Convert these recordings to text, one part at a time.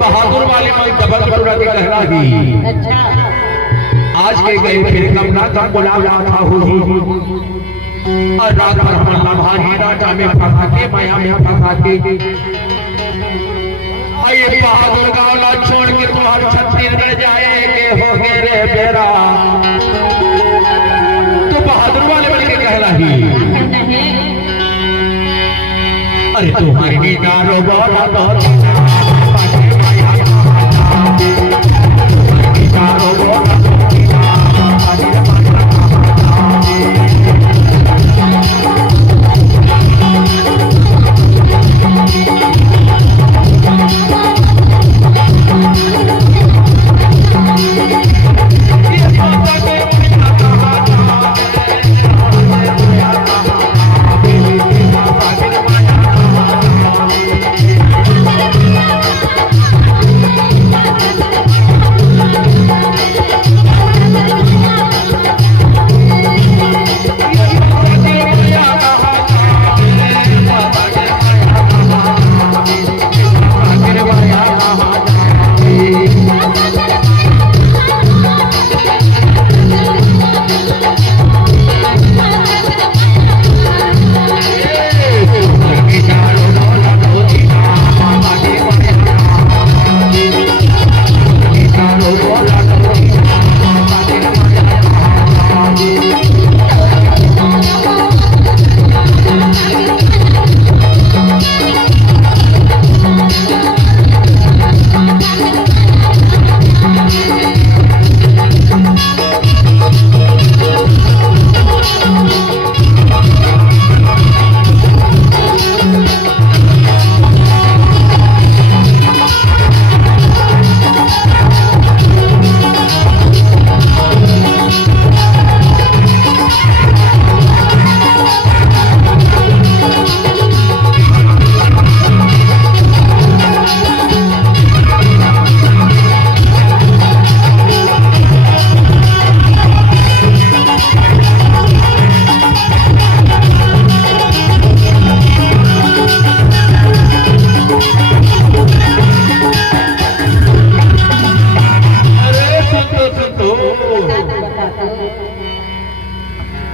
बहादुर वाले डबल टूरा के कहना ही अच्छा आज के गए फिर कम ना कम बुला था हो और रात भर हमारा भारी राजा में फंसा के माया में फंसा के ये बहादुर गावला छोड़ के तुम्हारे छत्तीसगढ़ जाए के हो गए रे बेरा तो बहादुर वाले बन के कहला ही अरे तुम्हारी नीदारो बोला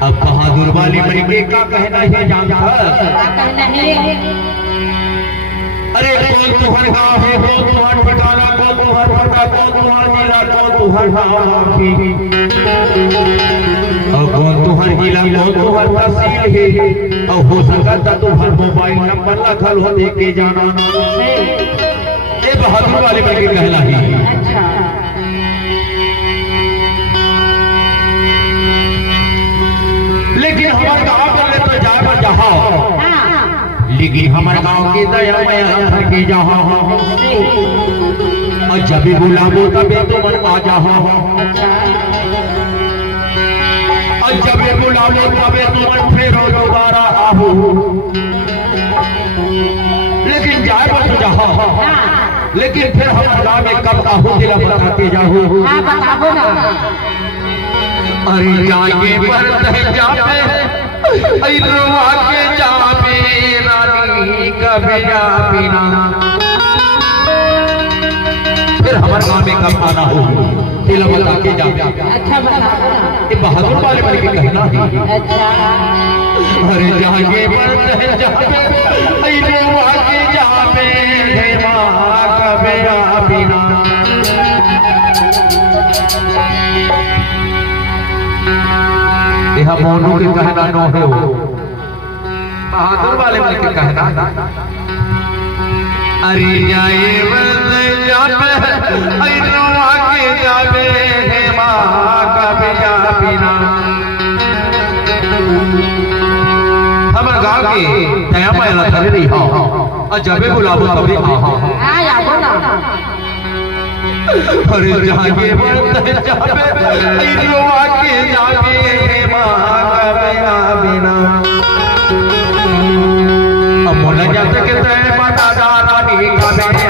अब बहादुर वाली मलिके का कहना है जानता अरे कौन तुहर गाँव है कौन तुहर ठिकाना कौन तुहर पता कौन तुहर जिला कौन तुहर और कौन तुहर जिला कौन तुहर तहसील है और हो सकता तुहर मोबाइल नंबर रखल हो दे के जाना ये बहादुर वाले मलिके कहला है लेकिन हमारे गाँव बोले तो जा पर जहाँ लेकिन हमारे गाँव की दया मैं की जहाँ और जब भी बुलाओ तबे तो मन आ जाओ और जब भी बुलाओ तबे तो मन फिर दोबारा आओ लेकिन जाए पर तो जहाँ लेकिन फिर हमारे गाँव में कब आओ दिला बताते जाओ अरे जाके पर जापे रुआ के जापे रानी कभी बिना फिर हमारे गाँव में कब आना हो दिला बता के जापे अच्छा ये बहादुर वाले बन के कहना है अच्छा अरे जाके पर जापे रुआ के जापे कभी बिना यह मोनू के कहना न हो बहादुर वाले मन के कहना अरे जाए जावे के जावे हे माँ कबिया बिना हम गाँव के दया माया थले रही हो और जबे बुलाबो तबे आया बोला अरे जागे जावे के जावे हे माँ कबिया बिना मोला जाते के तय माता रानी का मेरे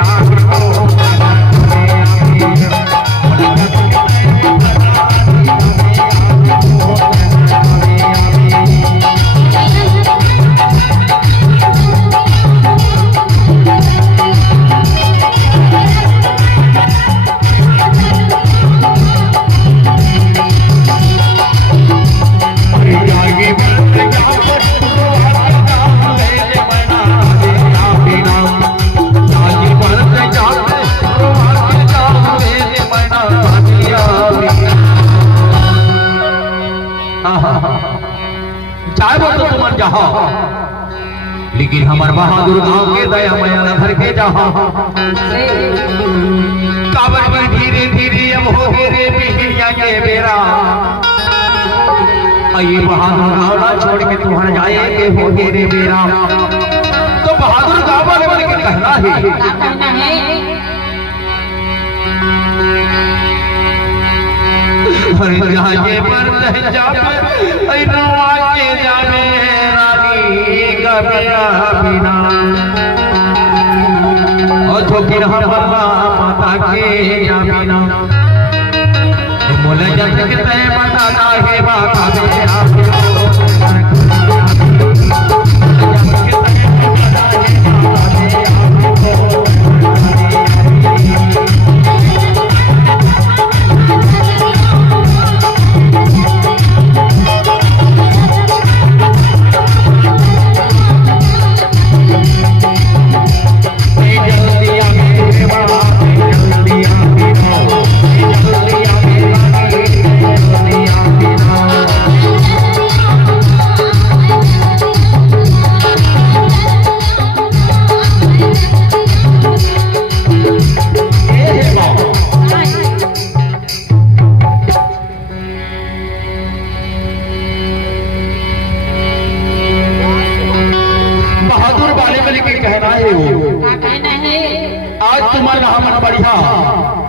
लेकिन हमार बहादुर गांव के दया मैया घर के जहा काबर की धीरे धीरे अब हो रे बिहनिया के बेरा ये बहादुर गांव ना छोड़ के तू हर जाए के हो रे बेरा तो बहादुर गांव वाले वाले के कहना है हर जाए पर जावे ऐ नवा के जावे बिना फिर माता के बिना मोले जब माता है माता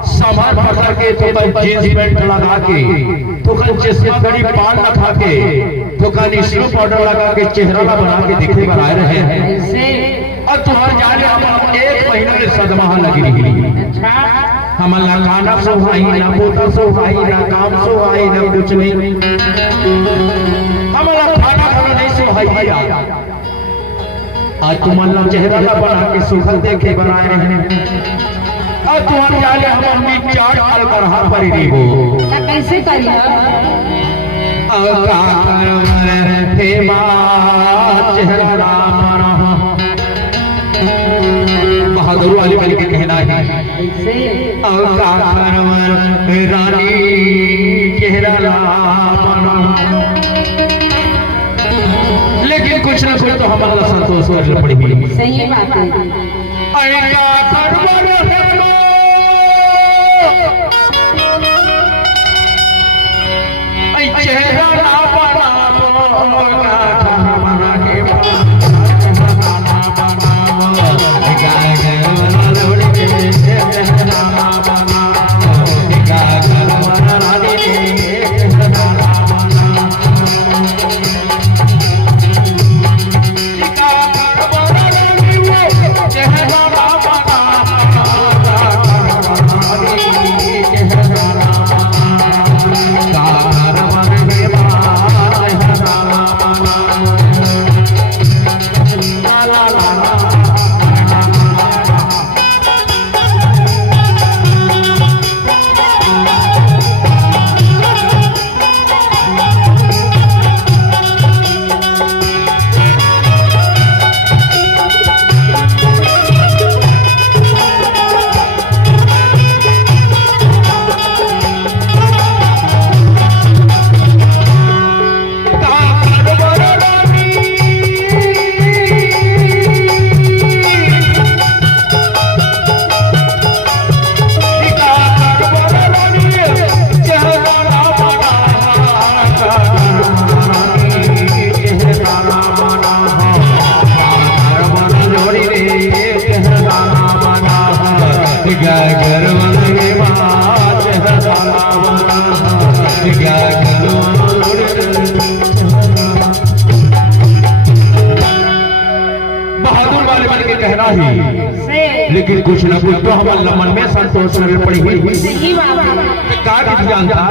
सामान पकड़ के तो जींस पैंट लगा के तो कल चश्मा घड़ी पान लगा के तो कल स्नो पाउडर लगा के चेहरा बना के दिखने बनाए रहे हैं और तुम्हारे जाने हम एक महीने में सदमा लगी रही हमारा खाना सो भाई ना पोता सो भाई ना काम सो भाई ना कुछ नहीं हमारा खाना खाना नहीं सो भाई आज तुम्हारा चेहरा बना के सुखल देखे बनाए रहे हैं और तुम्हारे जाले हम अपनी चार साल कर हाथ पर ही हो कैसे करिए बहादुर वाली वाली के कहना है रानी चेहरा लेकिन कुछ ना कुछ तो हमारा संतोष करना पड़ेगी सही बात है चेहरा बन के कहना ही, से लेकिन कुछ न कुछ तो हमारे मन में संतोष कर पड़ी हुई। सही बात है। का भी जानता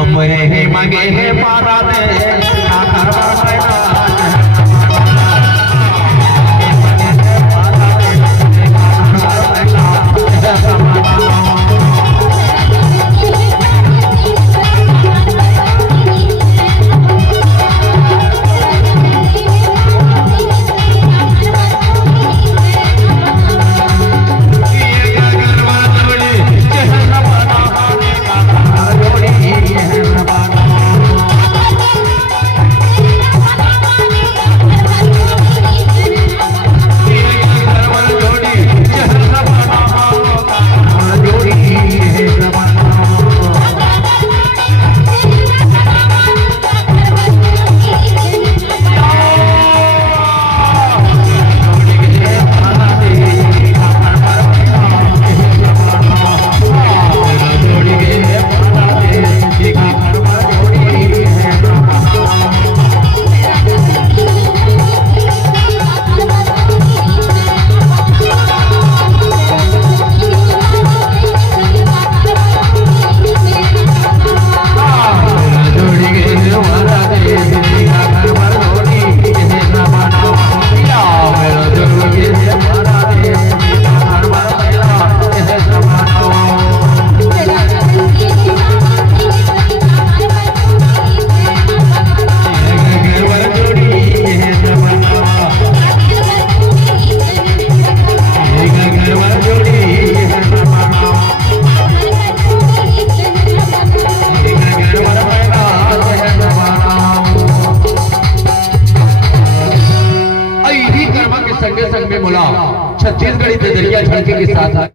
अमरे हे मगे हे मारा ने संगे संग में बोला छत्तीसगढ़ी दरिया झलके के साथ